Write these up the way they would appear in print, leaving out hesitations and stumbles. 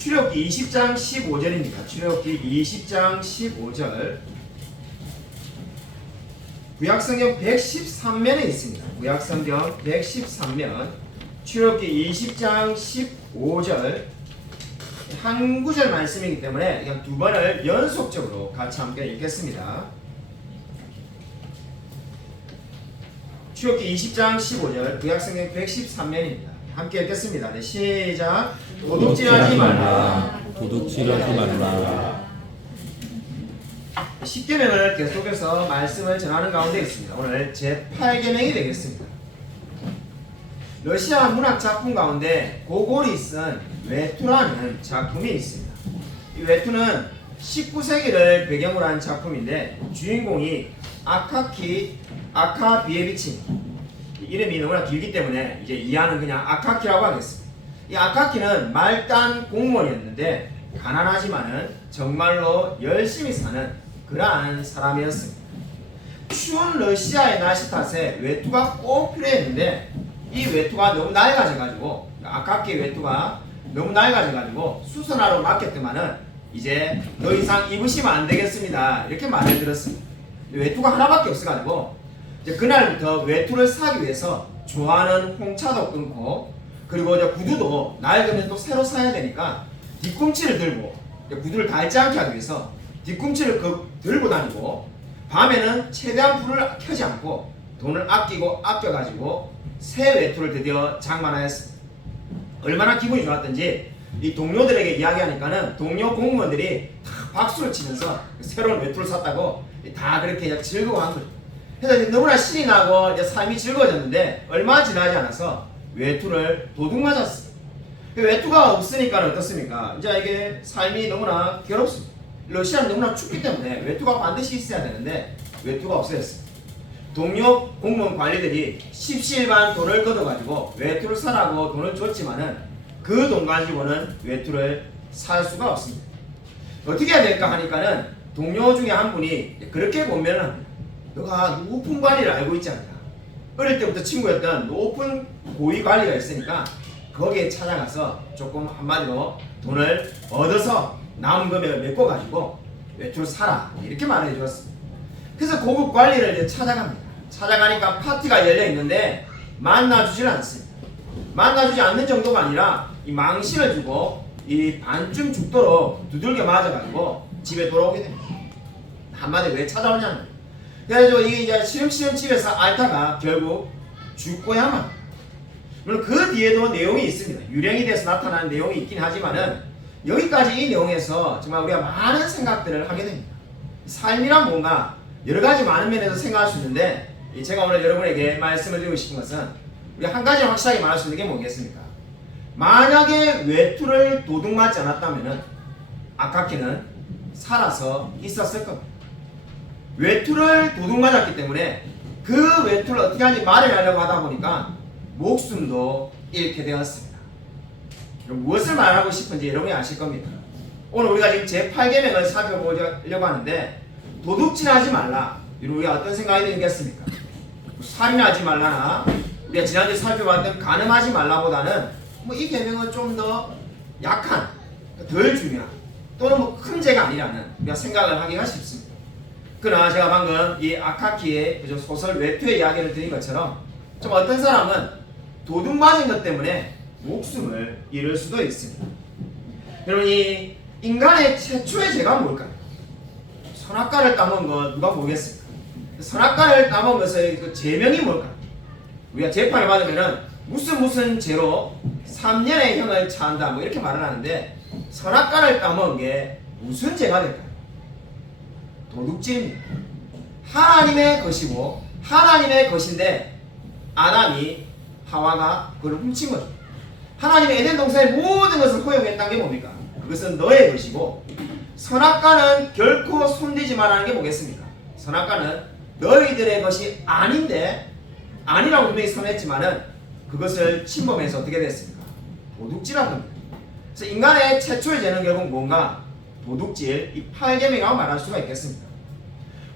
출애굽기 20장 15절입니다. 출애굽기 20장 15절. 구약성경 113면에 있습니다. 구약성경 113면 출애굽기 20장 15절 한 구절 말씀이기 때문에 그냥 두 번을 연속적으로 같이 함께 읽겠습니다. 출애굽기 20장 15절 구약성경 113면입니다. 함께 읽겠습니다. 네, 시작. 도둑질하지 말라. 도둑질하지 말라. 10계명을 계속해서 말씀을 전하는 가운데 있습니다. 오늘 제8계명이 되겠습니다. 러시아 문학 작품 가운데 고골이 쓴 외투라는 작품이 있습니다. 이 외투는 19세기를 배경으로 한 작품인데 주인공이 아카비에비치 이름이 너무나 길기 때문에 이제 이하는 그냥 아카키라고 하겠습니다. 이 아카키는 말단 공무원이었는데 가난하지만은 정말로 열심히 사는 그러한 사람이었습니다. 추운 러시아의 날씨 탓에 외투가 꼭 필요했는데 이 외투가 너무 낡아져가지고 아카키의 외투가 너무 낡아져가지고 수선화로 맡겼더만은 이제 더 이상 입으시면 안 되겠습니다. 이렇게 말을 들었습니다. 외투가 하나밖에 없어가지고 이제 그날부터 외투를 사기 위해서 좋아하는 홍차도 끊고 그리고 이제 구두도 낡으면 또 새로 사야 되니까 뒤꿈치를 들고 구두를 닳지 않게 하기 위해서 뒤꿈치를 들고 다니고 밤에는 최대한 불을 켜지 않고 돈을 아껴가지고 새 외투를 드디어 장만하였습니다. 얼마나 기분이 좋았던지 이 동료들에게 이야기하니까는 동료 공무원들이 다 박수를 치면서 새로운 외투를 샀다고 다 그렇게 즐거워한 거죠. 그래서 너무나 신이 나고 이제 삶이 즐거워졌는데 얼마 지나지 않아서 외투를 도둑 맞았어요. 외투가 없으니까 어떻습니까? 이제 이게 삶이 너무나 괴롭습니다. 러시아는 너무나 춥기 때문에 외투가 반드시 있어야 되는데 외투가 없어졌습니다. 동료 공무원 관리들이 십시일반 돈을 걷어가지고 외투를 사라고 돈을 줬지만은 그 돈 가지고는 외투를 살 수가 없습니다. 어떻게 해야 될까 하니까는 동료 중에 한 분이 그렇게 고민을 합니다. 너가 높은 관리를 알고 있지 않냐? 어릴 때부터 친구였던 높은 고위 관리가 있으니까 거기에 찾아가서 조금 한마디로 돈을 얻어서 남은 금액을 메꿔가지고 외투를 사라 이렇게 말해 주었습니다. 그래서 고급 관리를 이제 찾아갑니다. 찾아가니까 파티가 열려 있는데 만나주질 않습니다. 만나주지 않는 정도가 아니라 이 망신을 주고 이 반쯤 죽도록 두들겨 맞아가지고 집에 돌아오게 됩니다. 한마디로 왜 찾아오냐는. 그래가지고 이게 이제 시름시름 집에서 앓다가 결국 죽고야만. 물론 그 뒤에도 내용이 있습니다. 유령이 돼서 나타나는 내용이 있긴 하지만은 여기까지 이 내용에서 정말 우리가 많은 생각들을 하게 됩니다. 삶이란 뭔가 여러 가지 많은 면에서 생각할 수 있는데 제가 오늘 여러분에게 말씀을 드리고 싶은 것은 우리 한 가지 확실하게 말할 수 있는 게 뭐겠습니까? 만약에 외투를 도둑맞지 않았다면은 아카키는 살아서 있었을 겁니다. 외투를 도둑맞았기 때문에 그 외투를 어떻게 하는지 마련하려고 하다 보니까 목숨도 잃게 되었습니다. 무엇을 말하고 싶은지 여러분이 아실 겁니다. 오늘 우리가 지금 제8계명을 살펴보려고 하는데 도둑질하지 말라. 우리가 어떤 생각이 들겠습니까? 살인하지 말라나 우리가 지난주에 살펴봤던 간음하지 말라보다는 이 계명은 좀 더 약한, 덜 중요한 또는 큰 죄가 아니라는 우리가 생각을 하기가 쉽습니다. 그러나 제가 방금 이 아카키의 소설 외투의 이야기를 드린 것처럼 좀 어떤 사람은 도둑 맞은 것 때문에 목숨을 잃을 수도 있습니다. 여러분 이 인간의 최초의 죄가 뭘까요? 선악과를 따먹은 거 누가 보겠습니까? 선악과를 따먹은 것의 그 죄명이 뭘까요? 우리가 재판을 받으면은 무슨 죄로 3년의 형을 처한다 뭐 이렇게 말을 하는데 선악과를 따먹은 게 무슨 죄가 될까요? 도둑질입니다. 하나님의 것이고 하나님의 것인데 아담이 하와가 그걸 훔친 거죠. 하나님의 에덴 동산의 모든 것을 허용했다는 게 뭡니까? 그것은 너의 것이고 선악과는 결코 손대지 말라는 게 뭐겠습니까? 선악과는 너희들의 것이 아닌데 아니라고 분명히 선했지만은 그것을 침범해서 어떻게 됐습니까? 도둑질한 겁니다. 그래서 인간의 최초의 죄는 결국 뭔가 도둑질, 이 8계명이라고 말할 수가 있겠습니다.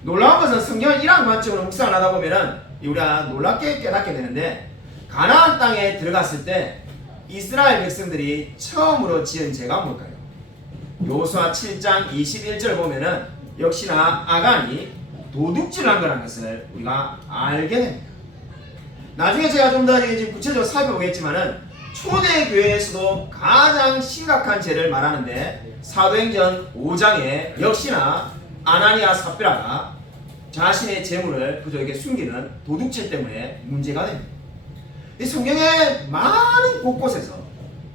놀라운 것은 성경을 1학 관점으로 묵상을 하다 보면은 우리가 놀랍게 깨닫게 되는데 가나안 땅에 들어갔을 때 이스라엘 백성들이 처음으로 지은 죄가 뭘까요? 여호수아 7장 21절 보면은 역시나 아간이 도둑질한 거라는 것을 우리가 알게 됩니다. 나중에 제가 좀 더 구체적으로 살펴보겠지만은 초대교회에서도 가장 심각한 죄를 말하는데 사도행전 5장에 역시나 아나니아 삽비라가 자신의 재물을 그들에게 숨기는 도둑질 때문에 문제가 됩니다. 이 성경의 많은 곳곳에서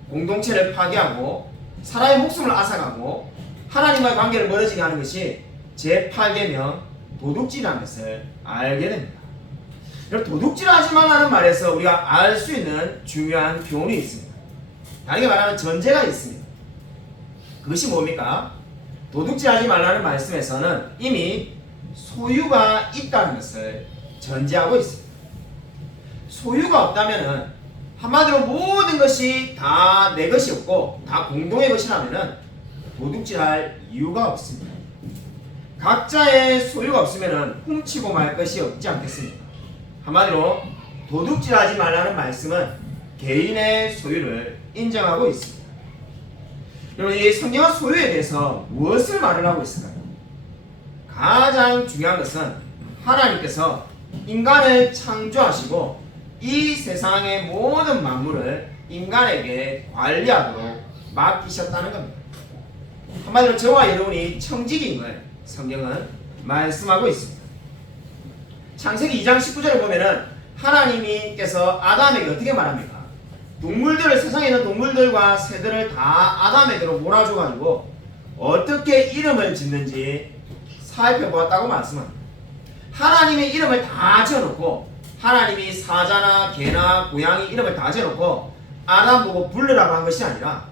공동체를 파괴하고 사람의 목숨을 앗아가고 하나님과의 관계를 멀어지게 하는 것이 제8계명 도둑질이라는 것을 알게 됩니다. 도둑질하지 말라는 말에서 우리가 알 수 있는 중요한 교훈이 있습니다. 다르게 말하면 전제가 있습니다. 그것이 뭡니까? 도둑질하지 말라는 말씀에서는 이미 소유가 있다는 것을 전제하고 있습니다. 소유가 없다면은 한마디로 모든 것이 다 내 것이었고 다 공동의 것이라면은 도둑질할 이유가 없습니다. 각자의 소유가 없으면은 훔치고 말 것이 없지 않겠습니까? 한마디로 도둑질하지 말라는 말씀은 개인의 소유를 인정하고 있습니다. 여러분, 이 성경의 소유에 대해서 무엇을 말을 하고 있을까요? 가장 중요한 것은 하나님께서 인간을 창조하시고 이 세상의 모든 만물을 인간에게 관리하도록 맡기셨다는 겁니다. 한마디로 저와 여러분이 청지기임을 성경은 말씀하고 있습니다. 창세기 2장 19절을 보면은 하나님께서 아담에게 어떻게 말합니까? 동물들을, 세상에 있는 동물들과 새들을 다 아담에게로 몰아줘가지고 어떻게 이름을 짓는지 살펴보았다고 말씀합니다. 하나님의 이름을 다 지어놓고 하나님이 사자나 개나 고양이 이름을 다 지어놓고 아담 보고 부르라고 한 것이 아니라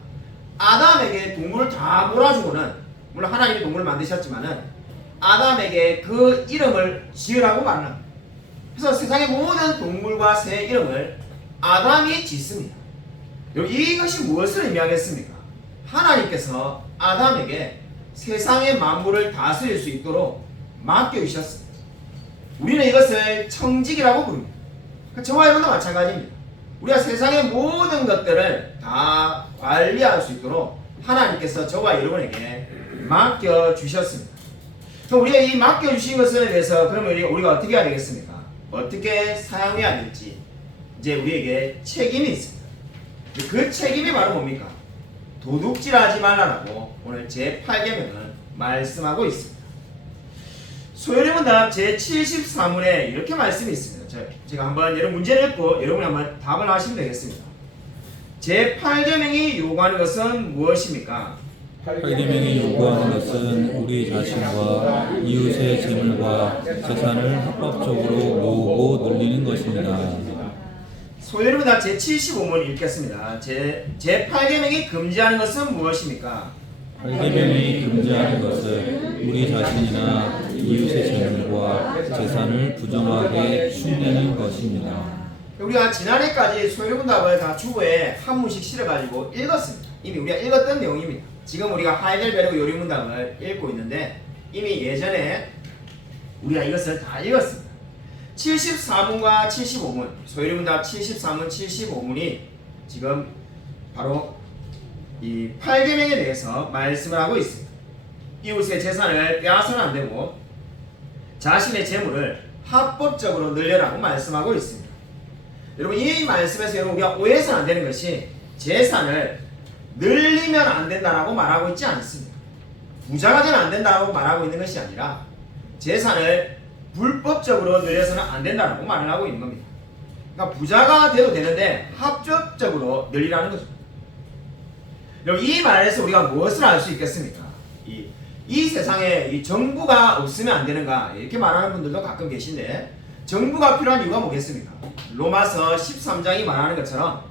아담에게 동물을 다 몰아주고는, 물론 하나님이 동물을 만드셨지만은 아담에게 그 이름을 지으라고 말합니다. 그래서 세상의 모든 동물과 새 이름을 아담이 짓습니다. 이것이 무엇을 의미하겠습니까? 하나님께서 아담에게 세상의 만물을 다스릴 수 있도록 맡겨주셨습니다. 우리는 이것을 청직이라고 부릅니다. 저와 여러분도 마찬가지입니다. 우리가 세상의 모든 것들을 다 관리할 수 있도록 하나님께서 저와 여러분에게 맡겨주셨습니다. 우리가 이 맡겨주신 것에 대해서 그러면 우리가 어떻게 해야 되겠습니까? 어떻게 사용해야 될지 이제 우리에게 책임이 있습니다. 그 책임이 바로 뭡니까? 도둑질하지 말라라고 오늘 제8계명은 말씀하고 있습니다. 소요리문답 제73문에 이렇게 말씀이 있습니다. 제가 한번 여러분 문제를 읽고 여러분이 한번 답을 하시면 되겠습니다. 제8계명이 요구하는 것은 무엇입니까? 8계명이 요구하는 것은 우리 자신과 이웃의 재물과 재산을 합법적으로 모으고 늘리는 것입니다. 소요리문답 제75문 읽겠습니다. 제8계명이 금지하는 것은 무엇입니까? 8계명이 금지하는 것은 우리 자신이나 이웃의 재물과 재산을 부정하게 흉내는 것입니다. 우리가 지난해까지 소요리문답을 다 주보에 한 문씩 실어가지고 읽었습니다. 이미 우리가 읽었던 내용입니다. 지금 우리가 하이델베르그 요리문답을 읽고 있는데 이미 예전에 우리가 이것을 다 읽었습니다. 74문과 75문, 소요리문답 73문, 75문이 지금 바로 이 8계명에 대해서 말씀을 하고 있습니다. 이웃의 재산을 빼앗아서는 안 되고 자신의 재물을 합법적으로 늘려라고 말씀하고 있습니다. 여러분, 이 말씀에서 여러분 우리가 오해해서는 안 되는 것이 재산을 늘리면 안 된다라고 말하고 있지 않습니다. 부자가 되면 안 된다라고 말하고 있는 것이 아니라 재산을 불법적으로 늘려서는 안 된다라고 말을 하고 있는 겁니다. 그러니까 부자가 돼도 되는데 합법적으로 늘리라는 거죠. 여러분, 이 말에서 우리가 무엇을 알 수 있겠습니까? 이 세상에 이 정부가 없으면 안 되는가 이렇게 말하는 분들도 가끔 계신데 정부가 필요한 이유가 뭐겠습니까? 로마서 13장이 말하는 것처럼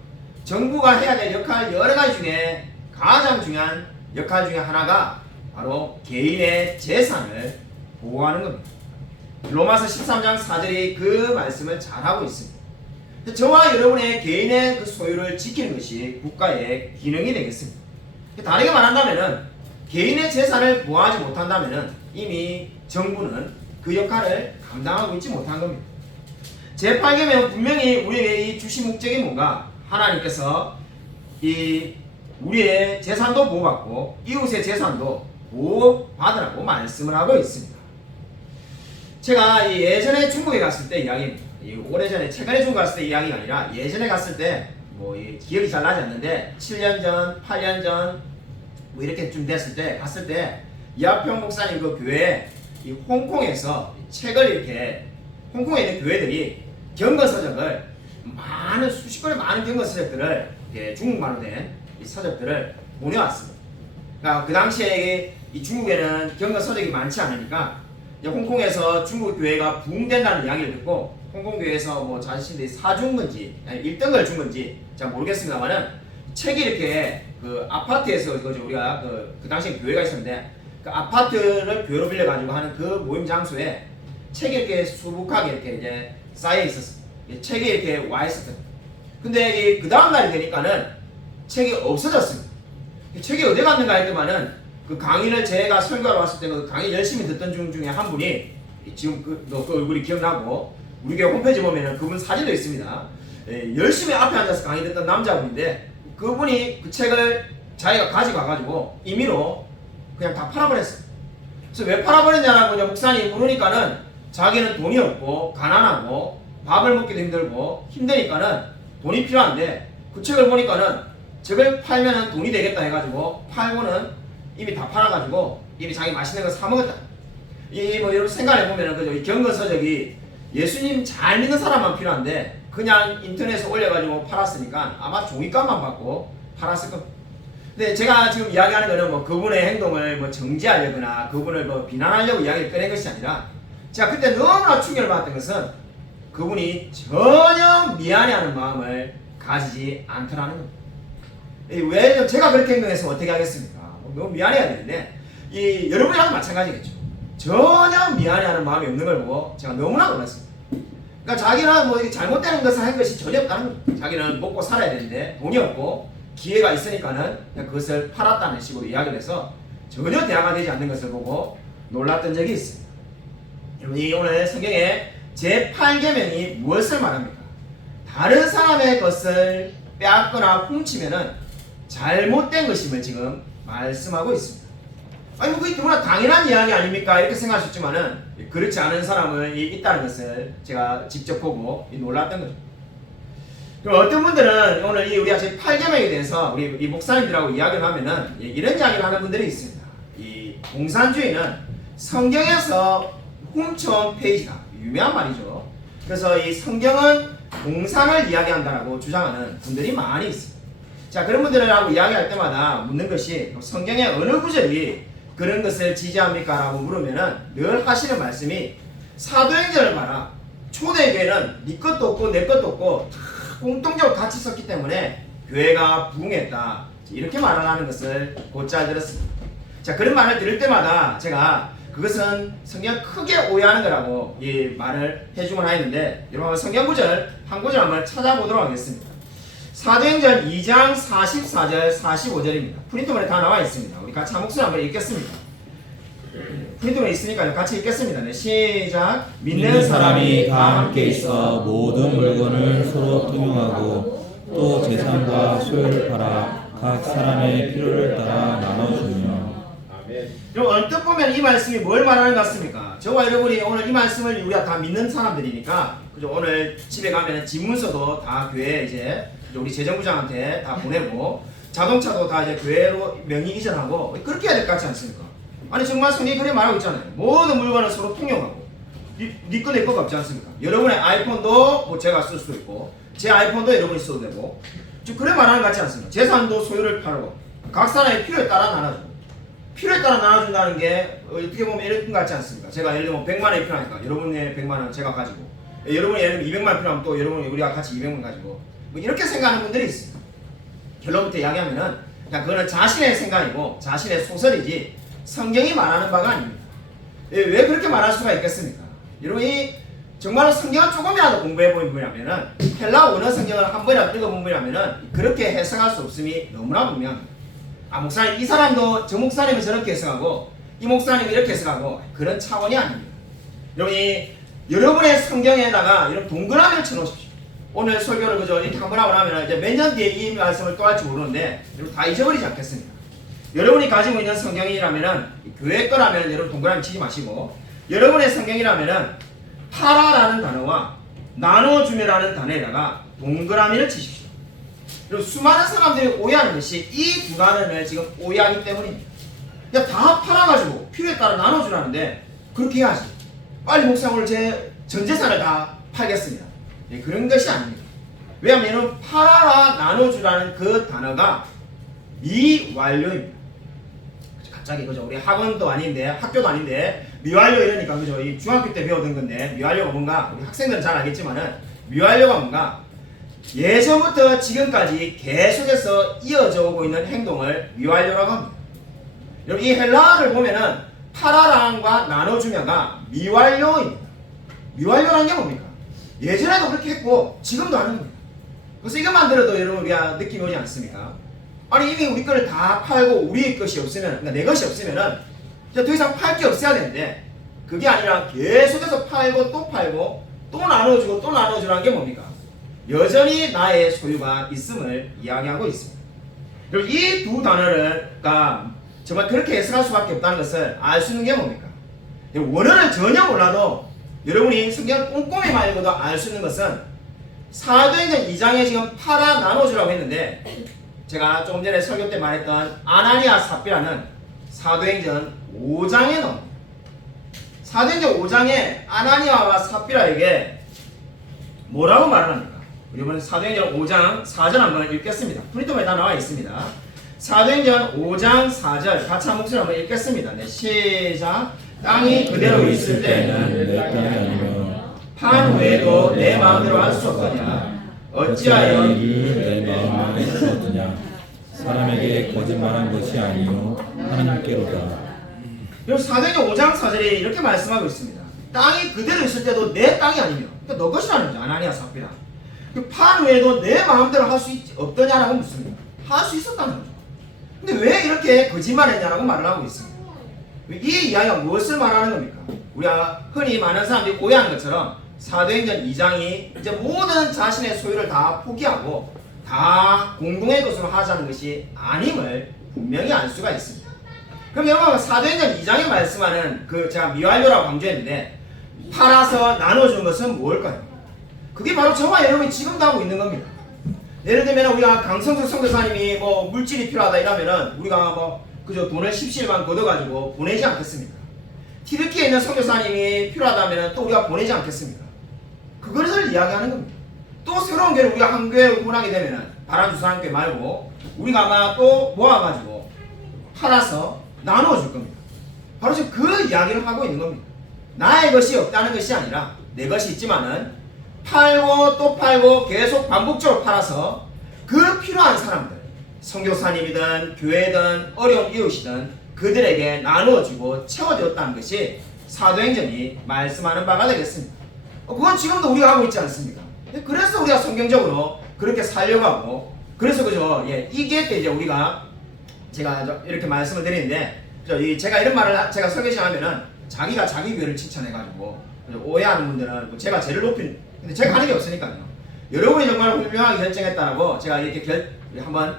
정부가 해야 될 역할 여러 가지 중에 가장 중요한 역할 중에 하나가 바로 개인의 재산을 보호하는 겁니다. 로마서 13장 4절이 그 말씀을 잘하고 있습니다. 저와 여러분의 개인의 그 소유를 지키는 것이 국가의 기능이 되겠습니다. 다르게 말한다면은 개인의 재산을 보호하지 못한다면은 이미 정부는 그 역할을 감당하고 있지 못한 겁니다. 제8계명은 분명히 우리에게 이 주신 목적이 뭔가? 하나님께서 이 우리의 재산도 보호받고 이웃의 재산도 보호받으라고 말씀을 하고 있습니다. 제가 예전에 중국에 갔을 때 이야기입니다. 오래전에 최근에 중국 갔을 때 이야기가 아니라 예전에 갔을 때 뭐 기억이 잘 나지 않는데 7년 전, 8년 전 뭐 이렇게 좀 됐을 때 갔을 때 이하평 목사님 그 교회에 이 홍콩에서 책을 이렇게 홍콩에 있는 교회들이 경건서적을 많은 수십 권의 많은 경건서적들을 중국말로 된 이 서적들을 보내왔습니다. 그러니까 그 당시에 이 중국에는 경건서적이 많지 않으니까 이제 홍콩에서 중국 교회가 부흥된다는 이야기를 듣고 홍콩 교회에서 뭐 자신들이 사준 건지 아니 1등을 준 건지 잘 모르겠습니다만은 책이 이렇게 그 아파트에서 그죠 우리가 그 당시에 교회가 있었는데 그 아파트를 교회로 빌려가지고 하는 그 모임 장소에 책이 이렇게 수북하게 이렇게 이제 쌓여 있었어. 책이 이렇게 와 있었거든. 근데 그 다음 날이 되니까는 책이 없어졌습니다. 책이 어디 갔는가 했더만은 그 강의를 제가 설교하러 왔을 때 그 강의 열심히 듣던 중 중에 한 분이 지금 그 얼굴이 기억나고 우리 교회 홈페이지 보면은 그분 사진도 있습니다. 열심히 앞에 앉아서 강의 듣던 남자분인데 그분이 그 책을 자기가 가지고 와가지고 임의로 그냥 다 팔아버렸어요. 그래서 왜 팔아버렸냐고 이제 목사님이 물으니까는 자기는 돈이 없고 가난하고 밥을 먹기도 힘들고 힘드니까는 돈이 필요한데 그 책을 보니까는 책을 팔면은 돈이 되겠다 해가지고 팔고는 이미 다 팔아가지고 이미 자기 맛있는 거 사 먹었다. 이 뭐 여러분 생각해 보면은 그죠 이 경건서적이 예수님 잘 믿는 사람만 필요한데 그냥 인터넷에 올려가지고 팔았으니까 아마 종이값만 받고 팔았을 겁니다. 근데 제가 지금 이야기하는 거는 뭐 그분의 행동을 뭐 정지하려거나 그분을 뭐 비난하려고 이야기를 꺼낸 것이 아니라 제가 그때 너무나 충격을 받았던 것은 그분이 전혀 미안해하는 마음을 가지지 않더라는 겁니다. 왜 제가 그렇게 행동해서 어떻게 하겠습니까? 너무 미안해야 되는데 여러분이랑도 마찬가지겠죠. 전혀 미안해하는 마음이 없는 걸 보고 제가 너무나 놀랐습니다. 그러니까 자기는 뭐 잘못되는 것을 한 것이 전혀 없다는 겁니다. 자기는 먹고 살아야 되는데 돈이 없고 기회가 있으니까는 그냥 그것을 팔았다는 식으로 이야기를 해서 전혀 대화가 되지 않는 것을 보고 놀랐던 적이 있습니다. 여러분이 오늘 성경에 제8계명이 무엇을 말합니까? 다른 사람의 것을 빼앗거나 훔치면은 잘못된 것임을 지금 말씀하고 있습니다. 아니 뭐 그게 너무나 당연한 이야기 아닙니까? 이렇게 생각하셨지만은 그렇지 않은 사람이 있다는 것을 제가 직접 보고 놀랐던 거죠. 그럼 어떤 분들은 오늘 우리가 제 8계명에 대해서 우리 이 목사님들하고 이야기를 하면은 이런 이야기를 하는 분들이 있습니다. 이 공산주의는 성경에서 훔쳐온 페이지다. 유명한 말이죠. 그래서 이 성경은 공산을 이야기한다라고 주장하는 분들이 많이 있습니다. 자, 그런 분들하고 이야기할 때마다 묻는 것이 성경의 어느 구절이 그런 것을 지지합니까? 라고 물으면은 늘 하시는 말씀이 사도행전을 봐라. 초대교회는 네 것도 없고 내 것도 없고 다 공통적으로 같이 썼기 때문에 교회가 부흥했다. 이렇게 말을 하는 것을 곧잘 들었습니다. 자, 그런 말을 들을 때마다 제가 그것은 성경을 크게 오해하는 거라고 이 말을 해주곤 하였는데 여러분 성경 구절 한 구절 한번 찾아보도록 하겠습니다. 사도행전 2장 44절 45절입니다. 프린트본에 다 나와 있습니다. 우리 같이 한 목소리 한번 읽겠습니다. 프린트본에 있으니까 같이 읽겠습니다. 네, 시작. 믿는 사람이 다 함께 있어 모든 물건을 서로 통용하고 또 재산과 소유를 팔아 각 사람의 필요를 따라 나눠주며. 그럼 언뜻 보면 이 말씀이 뭘 말하는 것 같습니까? 저와 여러분이 오늘 이 말씀을 우리가 다 믿는 사람들이니까 그죠? 오늘 집에 가면 집문서도 다 교회에 이제 우리 재정부장한테 다 보내고 자동차도 다 이제 교회로 명의 이전하고 그렇게 해야 될 것 같지 않습니까? 아니 정말 성경이 그렇게 말하고 있잖아요. 모든 물건을 서로 통용하고 네 거 내 거가 없지 않습니까? 여러분의 아이폰도 뭐 제가 쓸 수도 있고 제 아이폰도 여러분이 써도 되고 좀 그래 말하는 것 같지 않습니까? 재산도 소유를 팔고 각 사람의 필요에 따라 나눠주고 필요에 따라 나눠준다는 게 어떻게 보면 이런 것 같지 않습니까? 제가 예를 들면 100만 원이 필요하니까 여러분의 100만 원 제가 가지고 여러분이 예를 들면 200만 원 필요하면 또 여러분이 우리가 같이 200만 가지고 뭐 이렇게 생각하는 분들이 있습니다. 결론부터 이야기하면은 그냥 그거는 자신의 생각이고 자신의 소설이지 성경이 말하는 바가 아닙니다. 왜 그렇게 말할 수가 있겠습니까? 여러분이 정말로 성경을 조금이라도 공부해본 분이라면은 헬라 원어 성경을 한 번이라도 읽어본 분이라면은 그렇게 해석할 수 없음이 너무나 분명합니다. 아 목사님 이 사람도 저 목사님은 저렇게 해석하고 이 목사님은 이렇게 해석하고 그런 차원이 아닙니다. 여러분이 여러분의 성경에다가 이런 동그라미를 쳐놓으십시오. 오늘 설교를 그저 이렇게 한번 하고 나면 이제 몇 년 뒤에 이 말씀을 또 할지 모르는데 여러분 다 잊어버리지 않겠습니까? 여러분이 가지고 있는 성경이라면은 교회 거라면 여러분 동그라미 치지 마시고 여러분의 성경이라면은 팔아라는 단어와 나눠주며라는 단어에다가 동그라미를 치십시오. 그리고 수많은 사람들이 오해하는 것이 이 두 단어를 지금 오해하기 때문입니다. 그냥 다 팔아가지고 필요에 따라 나눠주라는데 그렇게 해야지. 빨리 목사 오늘 제 전 재산을 다 팔겠습니다. 네, 그런 것이 아닙니다. 왜냐하면 팔아라 나눠주라는 그 단어가 미완료입니다. 갑자기 그죠? 우리 학원도 아닌데 학교도 아닌데 미완료 이러니까 그죠? 이 중학교 때 배우던 건데 미완료가 뭔가 우리 학생들은 잘 알겠지만은 미완료가 뭔가 예전부터 지금까지 계속해서 이어져 오고 있는 행동을 미완료라고 합니다. 여러분 이 헬라어를 보면은 팔아라과 나눠주며가 미완료입니다. 미완료라는 게 뭡니까? 예전에도 그렇게 했고 지금도 하는 겁니다. 그래서 이것만 들어도 여러분 우리가 느낌이 오지 않습니까? 아니 이미 우리 거를 다 팔고 우리 것이 없으면 그러니까 내 것이 없으면은 이제 더 이상 팔 게 없어야 되는데 그게 아니라 계속해서 팔고 또 나눠주고 또 나눠주라는 게 뭡니까? 여전히 나의 소유가 있음을 이야기하고 있습니다. 그리고 이 두 단어가 정말 그렇게 해석할 수밖에 없다는 것을 알 수 있는 게 뭡니까? 원어를 전혀 몰라도 여러분이 성경을 꼼꼼히 읽어도 알 수 있는 것은 사도행전 2장에 지금 팔아 나눠주라고 했는데 제가 조금 전에 설교 때 말했던 아나니아 삽비라는 사도행전 5장에 나옵니다. 사도행전 5장에 아나니아와 삽비라에게 뭐라고 말을 합니까? 이번에 사도행전 5장 4절 한번 읽겠습니다. 프린터에 다 나와 있습니다. 사도행전 5장 4절 같이 한 목소리 한번 읽겠습니다. 네, 시작. 땅이 그대로 있을 때는 내 땅이 아니며 판 후에도 내 마음대로 할 수 없더냐. 어찌하여 이를 내 마음에 주었느냐. 사람에게 거짓말한 것이 아니요 하나님께로다. 여러분 사도행전 5장 4절에 이렇게 말씀하고 있습니다. 땅이 그대로 있을 때도 내 땅이 아니며 그러니까 너 것이라는 거죠. 아나니아 삽비라. 판 후에도 내 마음대로 할 수 없더냐라고 묻습니다. 할 수 있었다는 거죠. 근데 왜 이렇게 거짓말했냐라고 말을 하고 있습니다. 이 이야기가 무엇을 말하는 겁니까? 우리가 흔히 많은 사람들이 오해하는 것처럼 사도행전 2장이 이제 모든 자신의 소유를 다 포기하고 다 공동의 것으로 하자는 것이 아님을 분명히 알 수가 있습니다. 그럼 여러분 사도행전 2장에 말씀하는 그 제가 미완료라고 강조했는데 팔아서 나눠준 것은 뭘까요? 그게 바로 저와 여러분이 지금도 하고 있는 겁니다. 예를 들면 우리가 강성수 선교사님이 뭐 물질이 필요하다 이러면은 우리가 뭐 그저 돈을 십시일반 걷어가지고 보내지 않겠습니까? 튀르키에 있는 선교사님이 필요하다면 또 우리가 보내지 않겠습니까? 그것을 이야기하는 겁니다. 또 새로운 교회를 우리가 한 교회에 오픈하게 되면은 바람주사님께 말고 우리가 아마 또 모아가지고 팔아서 나눠줄 겁니다. 바로 지금 그 이야기를 하고 있는 겁니다. 나의 것이 없다는 것이 아니라 내 것이 있지만은 팔고 또 팔고 계속 반복적으로 팔아서 그 필요한 사람들 선교사님이든 교회든 어려운 이웃이든 그들에게 나누어주고 채워줬다는 것이 사도행전이 말씀하는 바가 되겠습니다. 그건 지금도 우리가 하고 있지 않습니까? 그래서 우리가 성경적으로 그렇게 살려고 하고 그래서 그죠? 이게 때 이제 우리가 제가 이렇게 말씀을 드리는데 제가 이런 말을 제가 설교 시작하면은 자기가 자기 교회를 칭찬해가지고 오해하는 분들은 제가 죄를 높인 근데 제가 하는 게 없으니까요. 여러분이 정말 훌륭하게 결정했다라고 제가 이렇게 한번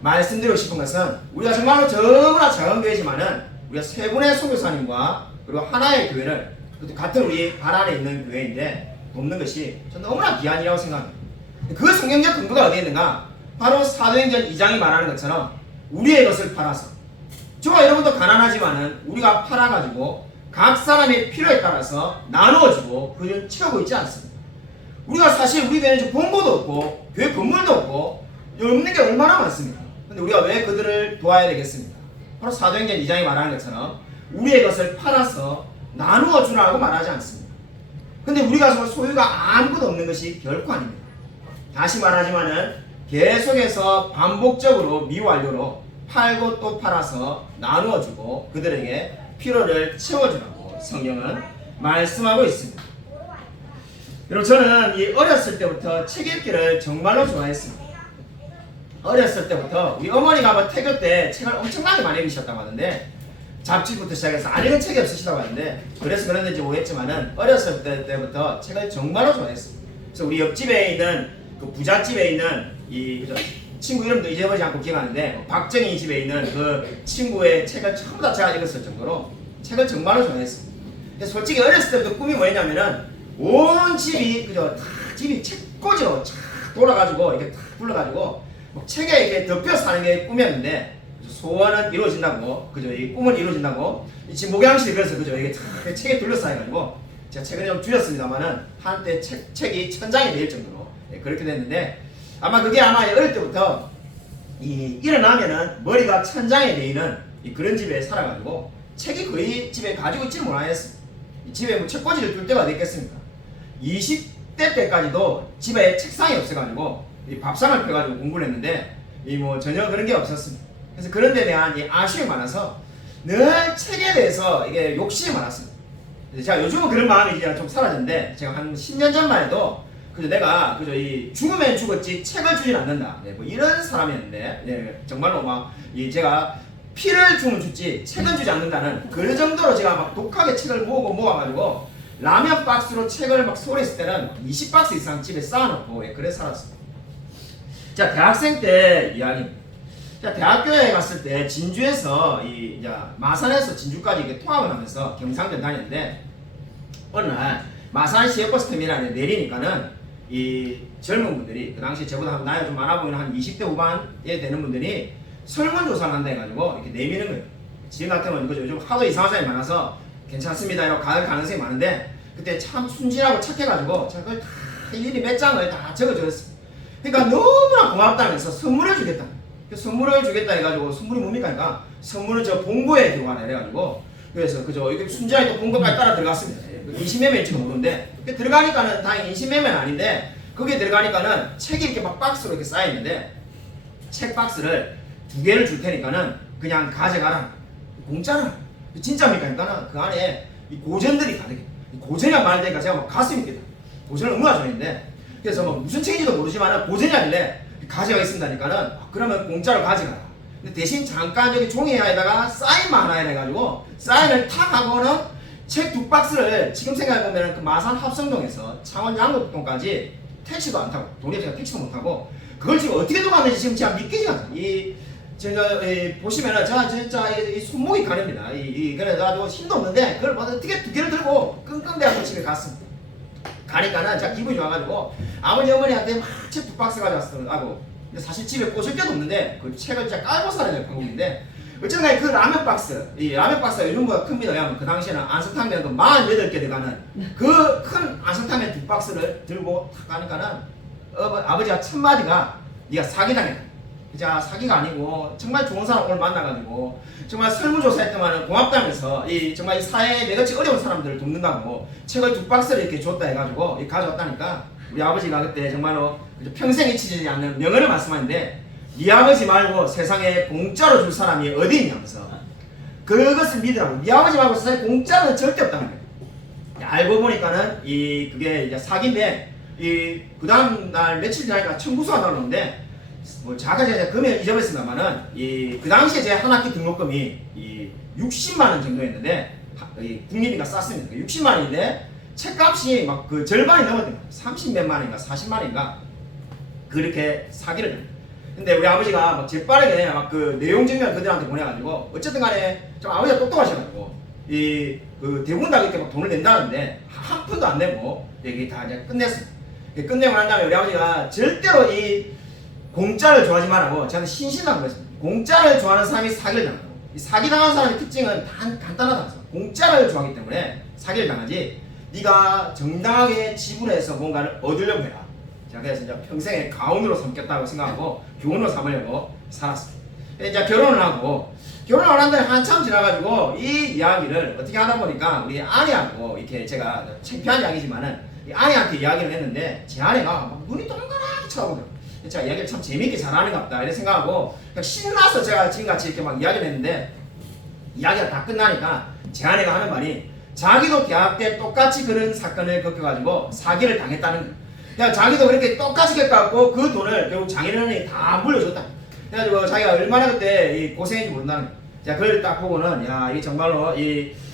말씀드리고 싶은 것은 우리가 정말로 너무나 작은 교회지만은 우리가 세 분의 선교사님과 그리고 하나의 교회를 같은 우리 발 안에 있는 교회인데 돕는 것이 저는 너무나 귀한이라고 생각합니다. 그 성경적 근거가 어디에 있는가? 바로 사도행전 2장이 말하는 것처럼 우리의 것을 팔아서 저와 여러분도 가난하지만은 우리가 팔아가지고 각 사람의 필요에 따라서 나누어주고 그를 채우고 있지 않습니다. 우리가 사실 우리 교회는 본고도 없고 교회 건물도 없고 없는 게 얼마나 많습니까? 근데 우리가 왜 그들을 도와야 되겠습니까? 바로 사도행전 2장이 말하는 것처럼 우리의 것을 팔아서 나누어 주라고 말하지 않습니다. 근데 우리가 정말 소유가 아무것도 없는 것이 결코 아닙니다. 다시 말하지만은 계속해서 반복적으로 미완료로 팔고 또 팔아서 나누어 주고 그들에게 필요를 채워주라고 성경은 말씀하고 있습니다. 여러분 저는 이 어렸을 때부터 책 읽기를 정말로 좋아했습니다. 어렸을 때부터 우리 어머니가 뭐 태교 때 책을 엄청나게 많이 읽으셨다고 하는데 잡지부터 시작해서 안 읽은 책이 없으시다고 하는데 그래서 그런지 모르겠지만은 어렸을 때부터 책을 정말로 좋아했습니다. 그래서 우리 옆집에 있는 그 부잣집에 있는 이 그죠? 친구 이름도 잊어버리지 않고 기억하는데 박정희 집에 있는 그 친구의 책을 전부 다 제가 읽었을 정도로 책을 정말로 좋아했어요. 근데 솔직히 어렸을 때부터 꿈이 뭐였냐면은 온 집이 그죠? 다 집이 책꽂이로 쫙 돌아가지고 이렇게 탁 불러가지고 뭐 책에 이렇게 덮여 사는 게 꿈이었는데 소원은 이루어진다고 그죠? 이 꿈은 이루어진다고 지금 목양실이 그래서 그죠? 이게 탁 책에 둘러싸여가지고 제가 최근에 좀 줄였습니다만은 한때 책이 천장이 될 정도로 그렇게 됐는데 아마 그게 아마 어릴 때부터 일어나면은 머리가 천장에 대이는 그런 집에 살아가지고 책이 거의 집에 가지고 있지는 못하겠어요. 집에 뭐 책꽂이를 둘 때가 됐겠습니까? 20대 때까지도 집에 책상이 없어가지고 이 밥상을 펴가지고 공부를 했는데 뭐 전혀 그런 게 없었습니다. 그래서 그런 데 대한 아쉬움이 많아서 늘 책에 대해서 이게 욕심이 많았습니다. 그래서 제가 요즘은 그런 마음이 이제 좀 사라졌는데 제가 한 10년 전만 해도 그죠 내가 그죠 이 죽으면 죽었지 책을 주진 않는다. 네, 뭐 이런 사람이었는데 네, 정말로 막 제가 피를 주면 죽지 책은 주지 않는다는 그 정도로 제가 막 독하게 책을 모아가지고 라면 박스로 책을 막 소리했을 때는 20박스 이상 집에 쌓아놓고 그래서 살았습니다. 자 대학생 때 이야기. 자 대학교에 갔을 때 진주에서 이제 마산에서 진주까지 이렇게 통학을 하면서 경상대 다녔는데 어느 날 마산 시외버스 터미널에 내리니까는 이 젊은 분들이 그 당시 저보다 나이가 좀 많아 보이는 한 20대 후반에 되는 분들이 설문조사를 한다 해가지고 이렇게 내미는 거예요. 지금 같으면 그죠 요즘 하도 이상한 사람이 많아서 괜찮습니다 이러고 갈 가능성이 많은데 그때 참 순진하고 착해가지고 제가 그걸 다 일일이 몇 장을 다 적어줬어요. 그러니까 너무나 고맙다면서 선물을 주겠다. 선물을 주겠다 해가지고 선물이 뭡니까? 그러니까 선물은 저 본고에 들어가라 해가지고 그래서 그죠 이렇게 순진하게 또 본고까지 따라 들어갔습니다. 인신매매일지도 모르는데 들어가니까는 다행히 인신매매는 아닌데 거기에 들어가니까는 책이 이렇게 막 박스로 이렇게 쌓여있는데 책 박스를 2개를 줄 테니까는 그냥 가져가라. 공짜로. 진짜입니까? 그러니까는 그 안에 이 고전들이 다르게 고전이란 말 되니까 제가 막 가슴이 뛰다. 고전은 응화 좋아했는데 그래서 뭐 무슨 책인지도 모르지만 고전이라길래 가져가겠습니다니까는 그러면 공짜로 가져가라. 근데 대신 잠깐 여기 종이에다가 사인만 하나 해가지고 사인을 탁 하고는 책 2박스를 지금 생각해보면 그 마산 합성동에서 창원 양곡동까지 택시도 안 타고 돈이 없으니까 택시도 못 타고 그걸 지금 어떻게 들어갔는지 지금 제가 믿기지가 않아요. 제가 보시면은 제가 진짜 이 손목이 가렵니다. 그래가지고 힘도 없는데 그걸 어떻게 2개를 들고 끙끙대고 집에 갔습니다. 가니까는 제가 기분이 좋아가지고 아버지 어머니한테 막 책 2박스 가져왔더라고. 근데 사실 집에 꽂을 데도 없는데 그 책을 진짜 깔고 살아야 될 방법인데 어쨌든 간에 그 라면 박스 이 라면 박스가 요즘보다 큽니다. 왜냐면 그 당시에는 안성탕면도 48개 들어가는 그 큰 안성탕면 2박스를 들고 탁 가니까는 아버지가 첫 마디가 네가 사기당했다. 자 사기가 아니고 정말 좋은 사람 오늘 만나가지고 정말 설문조사했더만 고맙다면서 정말 이 사회에 내같이 어려운 사람들을 돕는다고 책을 2박스를 이렇게 줬다 해가지고 가져왔다니까 우리 아버지가 그때 정말로 평생 잊히지 않는 명언을 말씀하는데 네 아버지 말고 세상에 공짜로 줄 사람이 어디 있냐면서 그것을 믿으라고. 네 아버지 말고 세상에 공짜는 절대 없다는 거예요. 알고 보니까는 그게 이제 사기인데 그 다음 날 며칠 지나니까 청구서가 나오는데 뭐 제가 금액 잊어버렸습니다만은 그 당시에 제 한 학기 등록금이 60만 원 정도였는데 국립이가 쌌습니다. 60만 원인데 책값이 막 그 절반이 넘었대요. 30몇만 원인가 40만 원인가 그렇게 사기를 합니다. 근데 우리 아버지가 막 재빠르게 막 그 내용 증명 그들한테 보내가지고 어쨌든 간에 좀 아버지가 똑똑하셔가지고 그 대부분 다 이렇게 막 돈을 낸다는데 한 푼도 안 내고 이게 다 이제 끝냈습니다. 끝내고 난 다음에 우리 아버지가 절대로 공짜를 좋아하지 말라고 저한테 신신당을 했습니다. 공짜를 좋아하는 사람이 사기를 당한다고. 사기 당하는 사람의 특징은 간단하다. 공짜를 좋아하기 때문에 사기를 당하지 네가 정당하게 지불해서 뭔가를 얻으려고 해라. 제가 그래서 이제 평생에 가훈으로 삼겠다고 생각하고 교훈으로 삼으려고 살았습니다. 이제 결혼을 하고 결혼을 한 달에 한참 지나가지고 이 이야기를 어떻게 하다 보니까 우리 아내하고 이렇게 제가 창피한 이야기지만은 아내한테 이야기를 했는데 제 아내가 막 눈이 동그랗게 쳐다보더라고요. 제가 이야기를 참 재미있게 잘하는가 보다 이렇게 생각하고 그냥 신나서 제가 지금같이 이렇게 막 이야기를 했는데 이야기가 다 끝나니까 제 아내가 하는 말이 자기도 대학 때 똑같이 그런 사건을 겪어가지고 사기를 당했다는 거예요. 그냥 자기도 그렇게 똑같이 겪어갖고 그 돈을 결국 장인어른이 다 물려줬다. 그래가지고 자기가 얼마나 그때 고생인지 모른다는 거예요. 자, 그걸 딱 보고는 야, 이 정말로